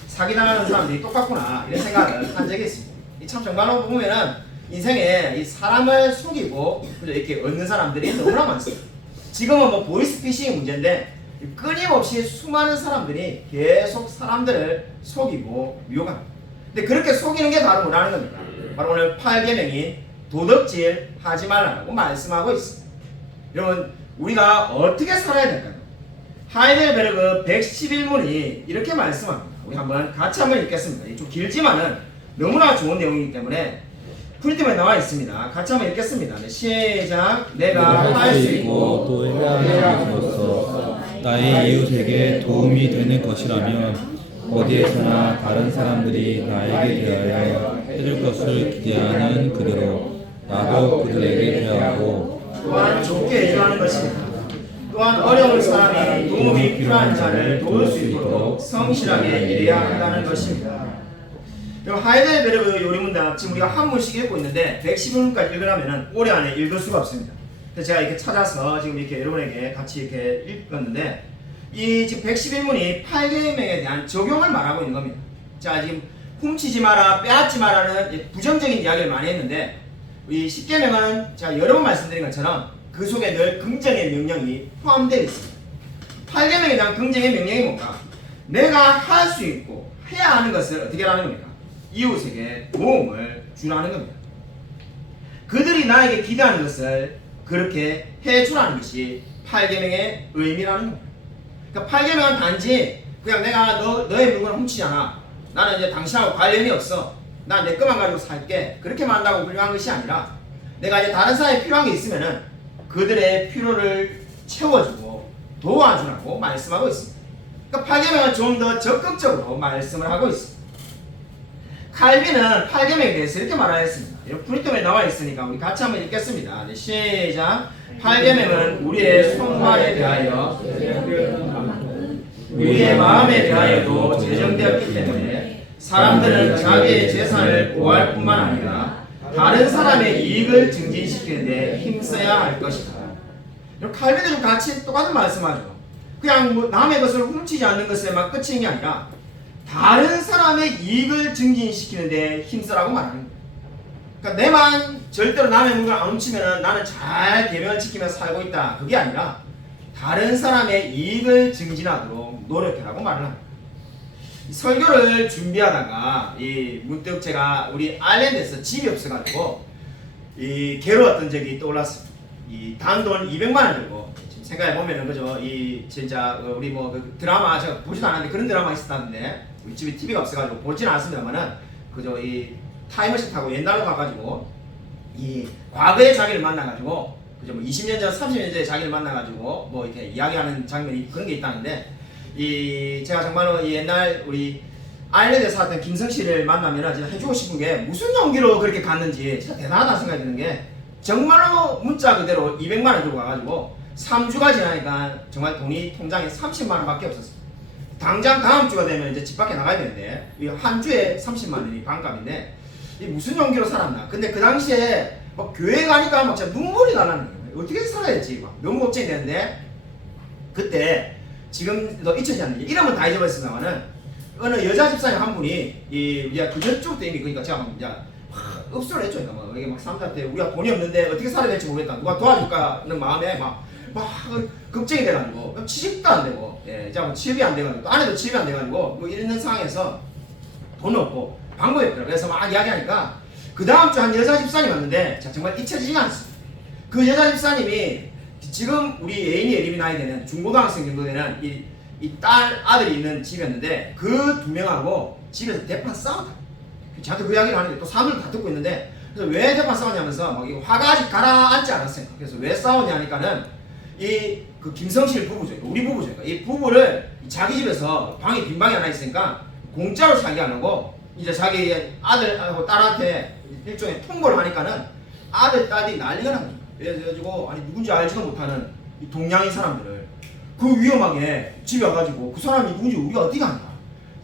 사기당하는 사람들이 똑같구나 이런 생각을 한 적이 있습니다. 참 정말로 보면은 인생에 이 사람을 속이고 이렇게 얻는 사람들이 너무나 많습니다. 지금은 뭐 보이스피싱 문제인데 끊임없이 수많은 사람들이 계속 사람들을 속이고 유혹합니다. 근데 그렇게 속이는 게 바로 뭐라는 겁니까? 바로 오늘 8계명인 도덕질 하지 말라고 말씀하고 있습니다. 여러분, 우리가 어떻게 살아야 될까요? 하이델베르그 111문이 이렇게 말씀합니다. 우리 같이 한번 읽겠습니다. 좀 길지만은 너무나 좋은 내용이기 때문에 프린트에 나와 있습니다. 같이 한번 읽겠습니다. 네, 시작. 내가 할 수 있고 또 해야 하는 것으로서 나의 이웃에게 도움이 되는 것이라면 어디에서나 다른 사람들이 나에게 대하여 해줄 것을 기대하는 그대로 나도 그들에게 대하고 또한 좋게 해주라는 것입니다. 또한 어려운 사람이 도움이 필요한 자를 도울 수 있도록 성실하게 일해야 한다는 것입니다. 하이델베르그 요리문답 지금 우리가 한 문씩 읽고 있는데 111문까지 읽으려면 올해 안에 읽을 수가 없습니다. 그래서 제가 이렇게 찾아서 지금 이렇게 여러분에게 같이 이렇게 읽었는데 이 지금 111문이 8계명에 대한 적용을 말하고 있는 겁니다. 자, 지금 훔치지 마라, 빼앗지 마라는 부정적인 이야기를 많이 했는데 이 10계명은 제가 여러 번 말씀드린 것처럼 그 속에 늘 긍정의 명령이 포함되어 있습니다. 8계명에 대한 긍정의 명령이 뭔가? 내가 할 수 있고 해야 하는 것을 어떻게 하는 겁니까? 이웃에게 도움을 주라는 겁니다. 그들이 나에게 기대하는 것을 그렇게 해주라는 것이 8계명의 의미라는 겁니다. 그러니까 8계명은 단지 그냥 내가 너의 물건을 훔치지 않아. 나는 이제 당신하고 관련이 없어. 난 내 것만 가지고 살게. 그렇게만 한다고 훌륭한 것이 아니라 내가 이제 다른 사람이 필요한 게 있으면은 그들의 필요를 채워주고 도와주라고 말씀하고 있습니다. 그러니까 8계명은 좀 더 적극적으로 말씀을 하고 있습니다. 칼빈은 8계명에 대해서 이렇게 말하였습니다. 이런 프린트에 나와 있으니까 우리 같이 한번 읽겠습니다. 네, 시작. 8계명은 우리의 손발에 대하여 우리의 마음에 대하여도 제정되었기 때문에 사람들은 자기의 재산을 보호할 뿐만 아니라 다른 사람의 이익을 증진시키는 데 힘써야 할 것이다. 칼빈도 같이 똑같은 말씀하죠. 그냥 뭐 남의 것을 훔치지 않는 것에만 끝인 게 아니라 다른 사람의 이익을 증진시키는 데 힘쓰라고 말하는 거예요. 그러니까 내만 절대로 남의 물건을 안 훔치면 나는 잘 계명을 지키면서 살고 있다. 그게 아니라 다른 사람의 이익을 증진하도록 노력해라고 말을 합니다. 설교를 준비하다가 문득 제가 우리 아일랜드에서 집이 없어가지고 괴로웠던 적이 떠올랐습니다. 단돈 200만 원 들고 지금 생각해 보면은 그죠? 진짜 우리 뭐 그 드라마 제가 보지도 않았는데 그런 드라마 있었다는데 우리 집에 TV가 없어가지고 보지는 않았습니다만은 그죠? 타임머신 타고 옛날로 가가지고 과거의 자기를 만나가지고 그죠? 뭐 20년 전, 30년 전에 자기를 만나가지고 뭐 이렇게 이야기하는 장면이 그런 게 있다는데 제가 정말로 옛날 우리 아일랜드에 살았던 김성 씨를 만나면 진짜 해주고 싶은 게 무슨 용기로 그렇게 갔는지 진짜 대단하다 생각이 드는 게 정말로 문자 그대로 200만 원 들고 가가지고 3주가 지나니까 정말 돈이 통장에 30만 원밖에 없었어요. 당장 다음 주가 되면 이제 집 밖에 나가야 되는데 한 주에 30만 원이 반값인데 무슨 용기로 살았나. 근데 그 당시에 막 교회 가니까 막 진짜 눈물이 나는 거예요. 어떻게 살아야 될지 막 너무 걱정이 되는데 그때 지금도 잊혀지지 않는 게 이름은 다 잊어버렸습니다만은 어느 여자 집사님 한 분이 우리가 그전쪽부터 이미 그러니까 제가 막 이제 읍소를 했죠. 그러니까 막 이게 막 사람들한테 우리가 돈이 없는데 어떻게 살아야 될지 모르겠다. 누가 도와줄까는 마음에 막 걱정이 돼가지고 취직도 안 되고 제가 뭐 취업이 안 돼가지고 또 아내도 취업이 안 돼가지고 뭐 이런 상황에서 돈 없고 방법이 없더라고요. 그래서 막 이야기하니까 그 다음 주 한 여자 집사님 왔는데 정말 잊혀지지 않습니다. 그 여자 집사님이 지금 우리 애인이 예림이 나이 되는 중고등학생 정도 되는 이 딸 아들이 있는 집이었는데 그 두 명하고 집에서 대판 싸웠다. 저한테 그 이야기를 하는데 또 사람들 다 듣고 있는데 그래서 왜 대판 싸웠냐면서 막 이거 화가 아직 가라앉지 않았어요. 그래서 왜 싸웠냐 하니까는 그 김성실 부부죠. 우리 부부죠. 이 부부를 자기 집에서 방이 빈 방이 하나 있으니까 공짜로 살게 안 하고 이제 자기 아들하고 딸한테 일종의 통보를 하니까는 아들 딸이 난리가 난 겁니다. 그래가지고 아니 누군지 알지도 못하는 이 동양인 사람들을 그 위험하게 집에 와가지고 그 사람이 누군지 우리가 어떻게 아냐.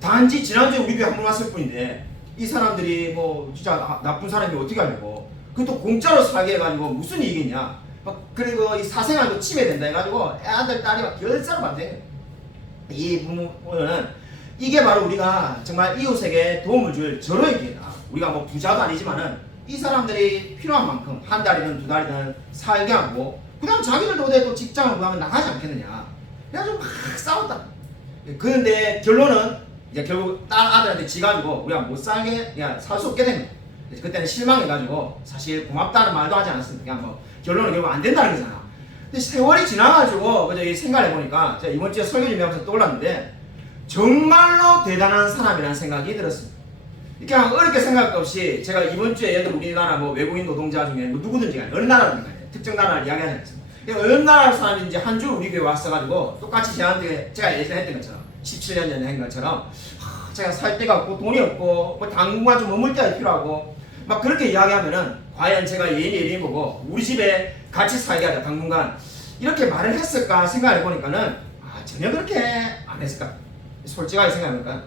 단지 지난주에 우리 집에 한 번 왔을 뿐인데 이 사람들이 뭐 진짜 나쁜 사람이 어떻게 하냐고 그것도 공짜로 살게 해가지고 무슨 이익이냐. 막 그리고 이 사생활도 침해된다 해가지고 아들 딸이 막 결사로 반대해요. 이 부모는 이게 바로 우리가 정말 이웃에게 도움을 줄 절호의 기회다. 우리가 뭐 부자도 아니지만은 이 사람들이 필요한 만큼 한 달이든 두 달이든 살게 하고 그 다음 자기들도 어디 또 직장을 구하면 나가지 않겠느냐. 그래가지고 막 싸웠다. 그런데 결론은 이제 결국 딸 아들한테 지가지고 우리가 못 살게 그냥 살 수 없게 된 거야. 그때는 실망해가지고 사실 고맙다는 말도 하지 않았습니다. 그냥 뭐 결론은 결국 안 된다는 거잖아. 근데 세월이 지나가지고 그저 생각해 보니까 제가 이번 주에 설교 준비하면서 떠올랐는데 정말로 대단한 사람이라는 생각이 들었습니다. 그냥 어렵게 생각 없이 제가 이번 주에 예를 들어 우리나라 뭐 외국인 노동자 중에 뭐 누구든지 간에 어느 나라든지 간에 특정 나라를 이야기하지 않습니다. 어느 나라 사람인지 한 주 우리 교회 왔어가지고 똑같이 저한테 제가 예전에 했던 것처럼 17년 전에 한 것처럼 제가 살 데가 없고 돈이 없고 뭐 당분간 좀 머물 때가 필요하고 막 그렇게 이야기하면은 과연 제가 예인이 보고 우리 집에 같이 살게 하자 당분간 이렇게 말을 했을까 생각해 보니까는 전혀 그렇게 안 했을까. 솔직하게 생각해보니까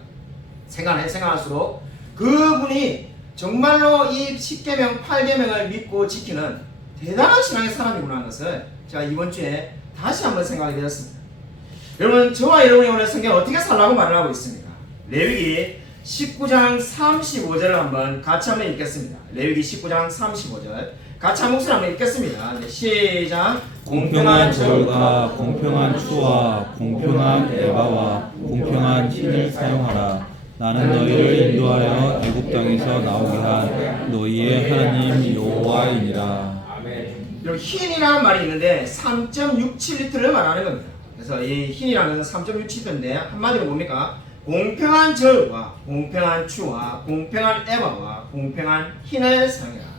생각할수록 그분이 정말로 이 10계명 8계명을 믿고 지키는 대단한 신앙의 사람이구나 하는 것을 제가 이번 주에 다시 한번 생각하게 되었습니다. 여러분 저와 여러분이 오늘 성경 어떻게 살라고 말을 하고 있습니까? 레위기 19장 35절을 한번 같이 한번 읽겠습니다. 레위기 19장 35절 같이 한 목소리 한번 읽겠습니다. 네, 시작. 공평한 절과 공평한 추와 공평한 에바와 공평한 흰을 사용하라. 나는 너희를 인도하여 애굽 땅에서 나오게 한 너희의 하나님 여호와이니라. 여기 흰이라는 말이 있는데 3.67리터를 말하는 겁니다. 그래서 이 흰이라는 것은 3.67리터인데 한마디로 뭡니까? 공평한 절과 공평한 추와 공평한 에바와 공평한 흰을 사용해라.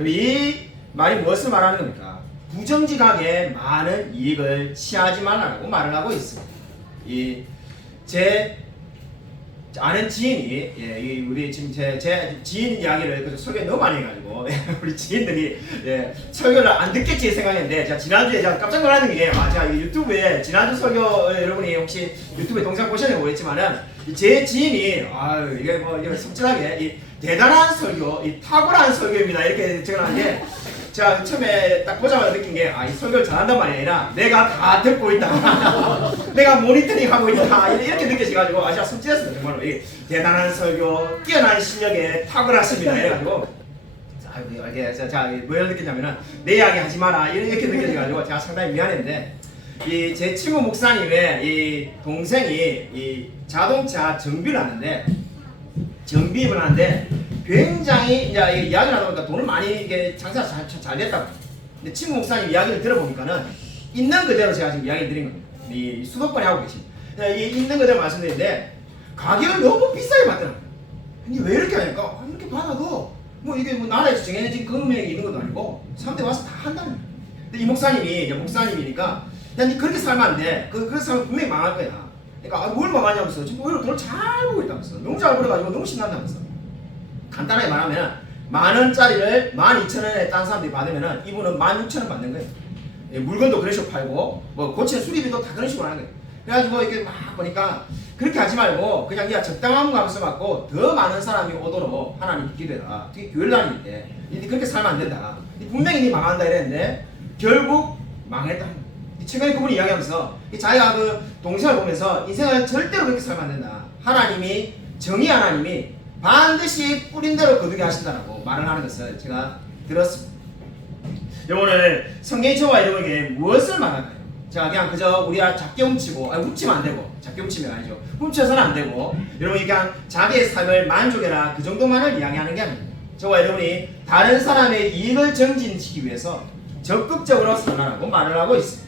이 말이 무엇을 말하는 겁니까? 부정직하게 많은 이익을 취하지 말라고 말을 하고 있습니다. 제 아는 지인이 우리 지금 제 지인 이야기를 설교 너무 많이 해가지고 우리 지인들이 설교를 안 듣겠지 생각했는데 제가 지난주에 제가 깜짝 놀라는 게 제가 유튜브에 지난주 설교 여러분이 혹시 유튜브에 동영상 보셨는지 모르겠지만은 제 지인이 이게 뭐 이거 솔직하게 이 대단한 설교, 이 탁월한 설교입니다 이렇게 적어놨는데 제가 처음에 딱 보자마자 느낀 게 이 설교를 잘한단 말이 아니라 내가 다 듣고 있다 내가 모니터링 하고 있다 이렇게 느껴져가지고 제가 숨지었습니다. 정말로 이 대단한 설교, 뛰어난 실력에 탁월하십니다 이래가지고 자 뭘 느꼈냐면은 내 이야기 하지 마라 이렇게 느껴져가지고 제가 상당히 미안했는데 제 친구 목사님의 이 동생이 이 자동차 정비를 하는데 정비입을 하는데 굉장히 이제 이야기를 하다 보니까 돈을 많이 이게 장사가 잘 됐다고. 근데 친구 목사님 이야기를 들어보니까는 있는 그대로 제가 지금 이야기 드린 겁니다. 이 수도권에 하고 계신. 이 있는 그대로 말씀드리는데 가격을 너무 비싸게 받더라고요. 근데 왜 이렇게 하니까 이렇게 받아도 뭐 이게 뭐 나라에서 정해진 금액이 있는 것도 아니고 사람들 와서 다 한다는 거예요. 근데 이 목사님이 이제 목사님이니까 야, 니 그렇게 살면 안 돼. 그렇게 살면 분명히 망할 거야. 그러니까 뭘 망하냐면서 지금 오히려 돈을 잘 벌고 있다면서 너무 잘 벌어가지고 너무 신난다면서. 간단하게 말하면 10,000원짜리를 12,000원에 딴 사람들이 받으면 이분은 16,000원 받는 거예요. 물건도 그런 식으로 팔고 뭐 고치는 수리비도 다 그런 식으로 하는 거예요. 그래가지고 이렇게 막 보니까 그렇게 하지 말고 그냥 적당한 값을 받고 더 많은 사람이 오도록 하나님 기도해라. 특히 교회를 다닐 때 그렇게 살면 안 된다. 분명히 니 망한다 이랬는데 결국 망했다. 최근에 그분이 이야기하면서 자기가 그 동생을 보면서 인생을 절대로 그렇게 살면 안 된다. 하나님이 정의 하나님이 반드시 뿌린 대로 거두게 하신다라고 말을 하는 것을 제가 들었습니다. 오늘 성경이 저와 여러분에게 무엇을 말할까요? 제가 그냥 그저 우리가 작게 훔치고 훔치면 안 되고 작게 훔치면 아니죠. 훔쳐서는 안 되고 여러분이 그냥 자기의 삶을 만족해라 그 정도만을 이야기하는 게 아닙니다. 저와 여러분이 다른 사람의 이익을 증진시키기 위해서 적극적으로 살아라고 말을 하고 있습니다.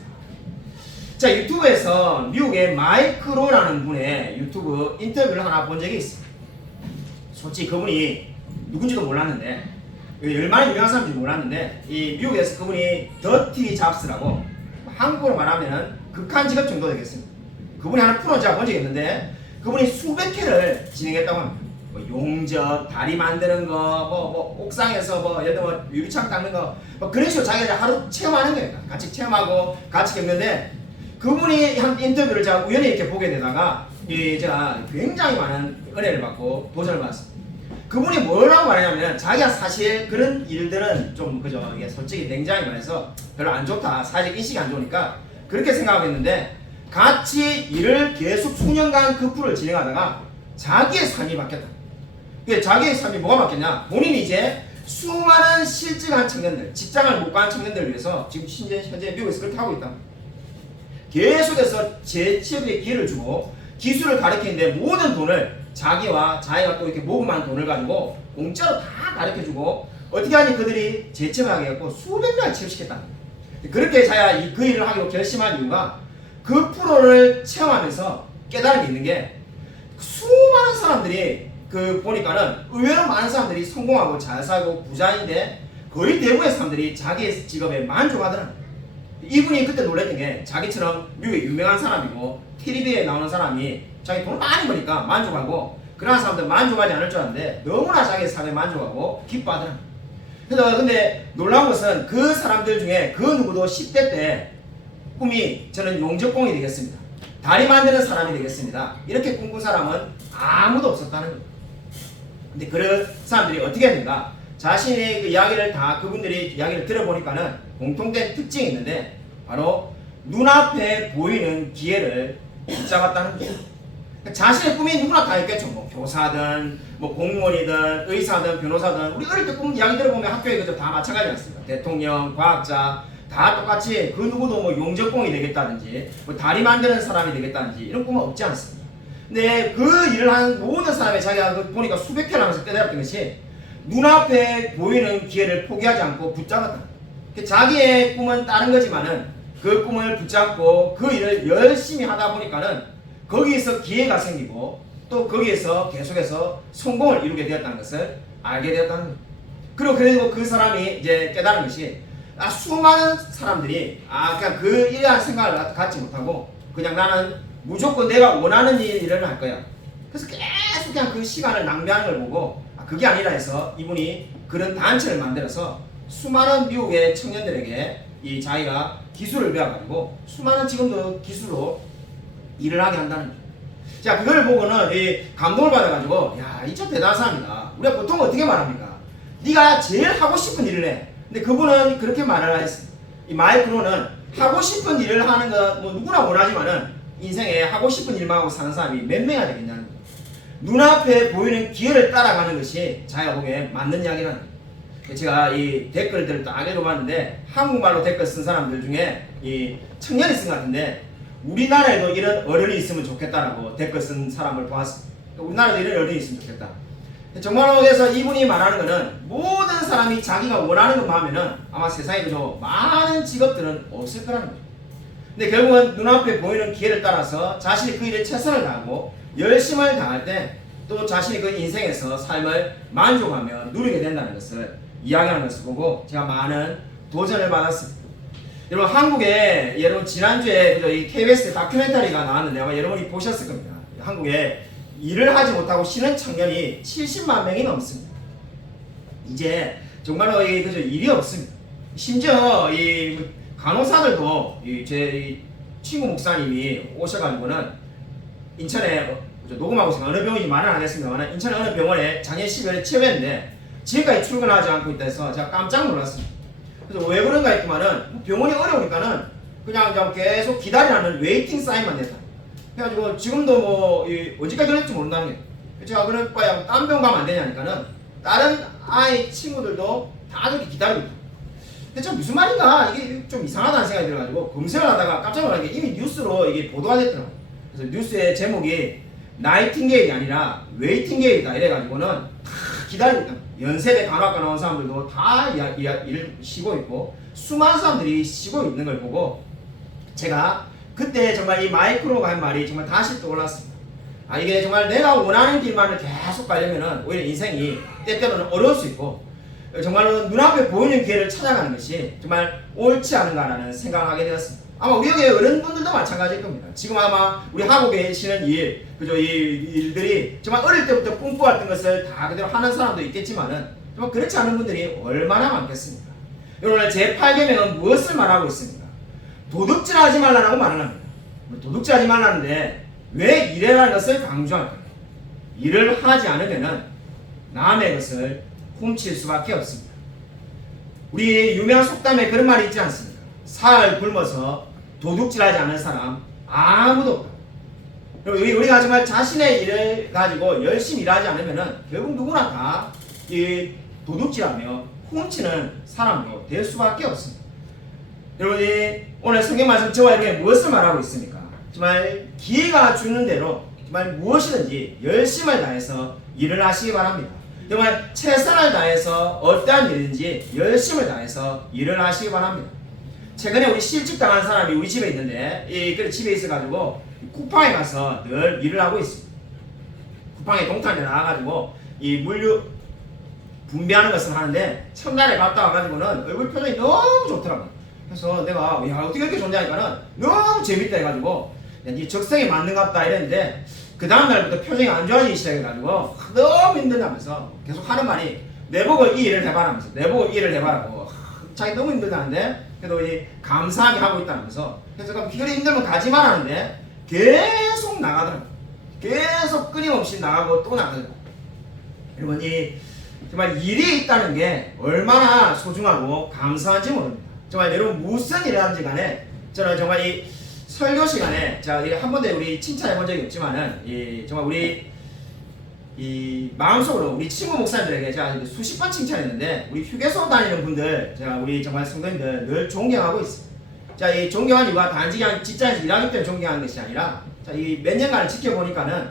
자, 유튜브에서 미국의 마이크로라는 분의 유튜브 인터뷰를 하나 본 적이 있습니다. 솔직히 그분이 누군지도 몰랐는데 얼마나 유명한 사람인지 몰랐는데 이 미국에서 그분이 더티 잡스라고 한국어로 말하면 극한 직업 정도 되겠습니다. 그분이 하는 프로 제가 본 적이 있는데 그분이 수백 회를 진행했다고 합니다. 뭐 용접, 다리 만드는 거, 뭐 옥상에서 뭐 예를 들어 유리창 닦는 거, 뭐 그런 식으로 자기가 하루 체험하는 거예요. 같이 체험하고 같이 겪는데 그분이 한 인터뷰를 제가 우연히 이렇게 보게 되다가 제가 굉장히 많은 은혜를 받고 도전을 받았습니다. 그분이 뭐라고 말하냐면 자기가 사실 그런 일들은 좀 그저 이게 솔직히 냉정하게 말해서 별로 안 좋다. 사회적 인식이 안 좋으니까 그렇게 생각하고 있는데 같이 일을 계속 수년간 그 프로를 진행하다가 자기의 삶이 바뀌었다. 자기의 삶이 뭐가 바뀌었냐? 본인이 이제 수많은 실직한 청년들, 직장을 못 가는 청년들을 위해서 지금 현재 미국에서 그렇게 하고 있다. 계속해서 재취업의 기회를 주고 기술을 가르치는데 모든 돈을 자기가 또 이렇게 모금한 돈을 가지고 공짜로 다 가르쳐주고 어떻게 하니 그들이 재취업하게 해갖고 수백 명을 취업시켰다. 그렇게 자기가 그 일을 하기로 결심한 이유가 그 프로를 체험하면서 깨달음이 있는 게 수많은 사람들이 보니까는 의외로 많은 사람들이 성공하고 잘 살고 부자인데 거의 대부분의 사람들이 자기의 직업에 만족하더라. 이분이 그때 놀랬던 게 자기처럼 미국에 유명한 사람이고 TV에 나오는 사람이 자기 돈을 많이 버니까 만족하고 그러한 사람들 만족하지 않을 줄 알았는데 너무나 자기의 삶에 만족하고 기뻐하더라. 그래서 근데 놀라운 것은 그 사람들 중에 그 누구도 10대 때 꿈이 저는 용접공이 되겠습니다. 다리 만드는 사람이 되겠습니다. 이렇게 꿈꾼 사람은 아무도 없었다는 거예요. 근데 그런 사람들이 어떻게 했는가? 자신의 그 이야기를 그분들이 이야기를 들어보니까는 공통된 특징이 있는데 바로 눈앞에 보이는 기회를 붙잡았다는 거예요. 자신의 꿈이 누구나 다 있겠죠. 뭐 교사든, 뭐 공무원이든, 의사든, 변호사든. 우리 어릴 때 꿈 이야기 들어보면 학교에 그저 다 마찬가지 않습니까? 대통령, 과학자 다 똑같이 그 누구도 뭐 용접공이 되겠다든지, 뭐 다리 만드는 사람이 되겠다든지 이런 꿈은 없지 않습니다. 근데 그 일을 하는 모든 사람이 자기가 보니까 수백 회를 하면서 깨달았던 것이 눈앞에 보이는 기회를 포기하지 않고 붙잡았다. 자기의 꿈은 다른 거지만은 그 꿈을 붙잡고 그 일을 열심히 하다 보니까는 거기에서 기회가 생기고 또 거기에서 계속해서 성공을 이루게 되었다는 것을 알게 되었다는 거예요. 그리고 그 사람이 이제 깨달은 것이 수많은 사람들이 그냥 그 일이라는 생각을 갖지 못하고 그냥 나는 무조건 내가 원하는 일을 할 거야. 그래서 계속 그냥 그 시간을 낭비하는 걸 보고 그게 아니라 해서 이분이 그런 단체를 만들어서 수많은 미국의 청년들에게 이 자기가 기술을 배워가지고 수많은 지금도 기술로 일을 하게 한다는 거예요. 자, 그걸 보고는 이 감동을 받아가지고 야, 이 참 대단한 사람이다. 우리가 보통 어떻게 말합니까? 네가 제일 하고 싶은 일을 해. 근데 그분은 그렇게 말을 했습니다. 이 마이크로는 하고 싶은 일을 하는 거 뭐 누구나 원하지만은 인생에 하고 싶은 일만 하고 사는 사람이 몇 명이나 되겠냐는 거예요. 눈앞에 보이는 기회를 따라가는 것이 자기가 보기에 맞는 이야기라는 거예요. 제가 이 댓글들을 딱 읽어봤는데 한국말로 댓글 쓴 사람들 중에 이 청년이 쓴 것 같은데 우리나라에도 이런 어른이 있으면 좋겠다라고 댓글 쓴 사람을 보았습니다. 우리나라에도 이런 어른이 있으면 좋겠다. 정말로 해서 이분이 말하는 것은 모든 사람이 자기가 원하는 것만 하면은 아마 세상에 그저 많은 직업들은 없을 거라는 거예요. 근데 결국은 눈앞에 보이는 기회를 따라서 자신이 그 일에 최선을 다하고 열심을 다할 때 또 자신이 그 인생에서 삶을 만족하며 누리게 된다는 것을 이야기하는 것을 보고 제가 많은 도전을 받았습니다. 여러분 한국에 여러분 지난주에 이 KBS 다큐멘터리가 나왔는데 아마 여러분이 보셨을 겁니다. 한국에 일을 하지 못하고 쉬는 청년이 70만 명이 넘습니다. 이제 정말로 그저 일이 없습니다. 심지어 이 간호사들도 제 친구 목사님이 오셔가지고는 인천에 녹음하고 있으면 어느 병원인지 말은 안 했습니다만 인천의 어느 병원에 작년 12월에 취업했는데 지금까지 출근하지 않고 있다 해서 제가 깜짝 놀랐습니다. 그래서 왜 그런가 했더만은 병원이 어려우니까는 그냥 계속 기다리라는 웨이팅 사인만 냈다. 그래가지고 지금도 뭐 언제까지 걸릴지 모른다는 게 제가 그럴 바에 딴 병 가면 안 되냐니까는 다른 아이 친구들도 다 그렇게 기다리고 있다. 근데 참 무슨 말인가 이게 좀 이상하다는 생각이 들어가지고 검색을 하다가 깜짝 놀란 게 이미 뉴스로 이게 보도가 됐더라고요. 그래서 뉴스의 제목이 나이팅게일이 아니라 웨이팅게일이다 이래가지고는 다 기다리고 있다. 연세대 간호학과 나온 사람들도 다 일을 쉬고 있고 수많은 사람들이 쉬고 있는 걸 보고 제가 그때 정말 이 마이크로가 한 말이 정말 다시 떠올랐습니다. 이게 정말 내가 원하는 길만을 계속 가려면은 오히려 인생이 때때로는 어려울 수 있고 정말로 눈앞에 보이는 기회를 찾아가는 것이 정말 옳지 않은가라는 생각을 하게 되었습니다. 아마 우리 여기 어른분들도 마찬가지일 겁니다. 지금 아마 우리 하고 계시는 이 일들이 정말 어릴 때부터 꿈꿔왔던 것을 다 그대로 하는 사람도 있겠지만은 정말 그렇지 않은 분들이 얼마나 많겠습니까? 오늘 제8계명은 무엇을 말하고 있습니까? 도둑질하지 말라고 말을 합니다. 도둑질하지 말라는데 왜 일이라는 것을 강조할까요? 일을 하지 않으면은 남의 것을 훔칠 수밖에 없습니다. 우리 유명한 속담에 그런 말이 있지 않습니까? 사흘 굶어서 도둑질하지 않은 사람 아무도 없다. 우리가 정말 자신의 일을 가지고 열심히 일하지 않으면은 결국 누구나 다 도둑질하며 훔치는 사람으로 될 수밖에 없습니다. 여러분이 오늘 성경 말씀 저와 여러분이 무엇을 말하고 있습니까? 정말 기회가 주는 대로 정말 무엇이든지 열심을 다해서 일을 하시기 바랍니다. 정말 최선을 다해서 어떠한 일인지 열심을 다해서 일을 하시기 바랍니다. 최근에 우리 실직당한 사람이 우리 집에 있는데 그 집에 있어가지고 쿠팡에 가서 늘 일을 하고 있습니다. 쿠팡에 동탄에 나와가지고 이 물류 분배하는 것을 하는데 첫날에 갔다 와가지고는 얼굴 표정이 너무 좋더라고요. 그래서 내가 야 어떻게 이렇게 좋냐니까는 너무 재밌다 해가지고 이 적성에 맞는갑다 이랬는데 그 다음날부터 표정이 안 좋아지기 시작해가지고 너무 힘들다면서 계속 하는 말이 내보고 이 일을 해봐라면서 내보고 이 일을 해봐라고 자기 너무 힘들다는데 그래도 이 감사하게 하고 있다면서 그래서 그럼 그래 힘들면 가지 말라는데 계속 나가더라고요. 계속 끊임없이 나가고 또 나가더라고요. 여러분 이 정말 일이 있다는 게 얼마나 소중하고 감사한지 모릅니다. 정말 여러분 무슨 일을 하든지 간에 저는 정말 이 설교 시간에 제가 한 번도 우리 칭찬해 본 적이 없지만은 정말 우리 이 마음속으로 우리 친구 목사님들에게 제가 수십 번 칭찬했는데 우리 휴게소 다니는 분들 제가 우리 정말 성도님들 늘 존경하고 있습니다. 자, 이 존경한 이유가 단지 그냥 직장에서 일하기 때문에 존경하는 것이 아니라 자, 이 몇 년간을 지켜보니까는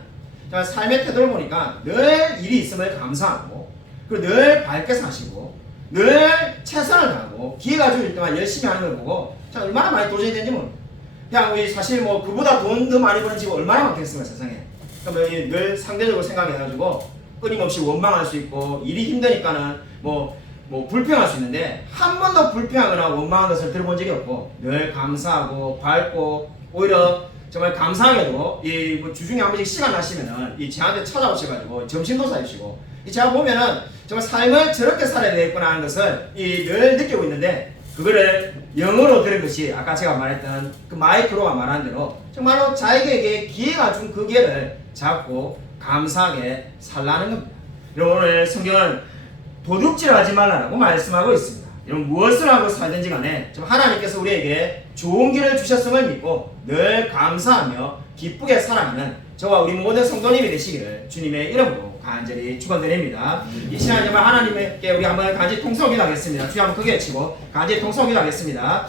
제가 삶의 태도를 보니까 늘 일이 있음을 감사하고 그리고 늘 밝게 사시고 늘 최선을 다하고 기회가 주일 때만 열심히 하는 걸 보고 자, 얼마나 많이 도전이 되는지 모릅니다. 그냥 우리 사실 뭐 그보다 돈 더 많이 버는 집은 얼마나 많겠습니까 세상에. 그러면 늘 상대적으로 생각해가지고 끊임없이 원망할 수 있고 일이 힘드니까는 뭐 불평할 수 있는데 한 번도 불평하거나 원망한 것을 들어본 적이 없고 늘 감사하고 밝고 오히려 정말 감사하게도 뭐 주중에 한 번씩 시간 나시면은 저한테 찾아오셔가지고 점심도 사주시고 제가 보면은 정말 삶을 저렇게 살아야 되겠구나 하는 것을 늘 느끼고 있는데 그거를 영어로 들은 것이 아까 제가 말했던 그 마이크로가 말한 대로 정말로 자기에게 기회가 준 그 기회를 잡고 감사하게 살라는 겁니다. 여러분 오늘 성경은 도둑질하지 말라고 말씀하고 있습니다. 여러분 무엇을 하고 살든지 간에 하나님께서 우리에게 좋은 길을 주셨음을 믿고 늘 감사하며 기쁘게 살아가는 저와 우리 모든 성도님이 되시기를 주님의 이름으로 간절히 축원드립니다. 이 시간 정말 하나님께 우리 한번 간절히 통성기도 하겠습니다. 주여 한번 크게 외치고 간절히 통성기도 하겠습니다.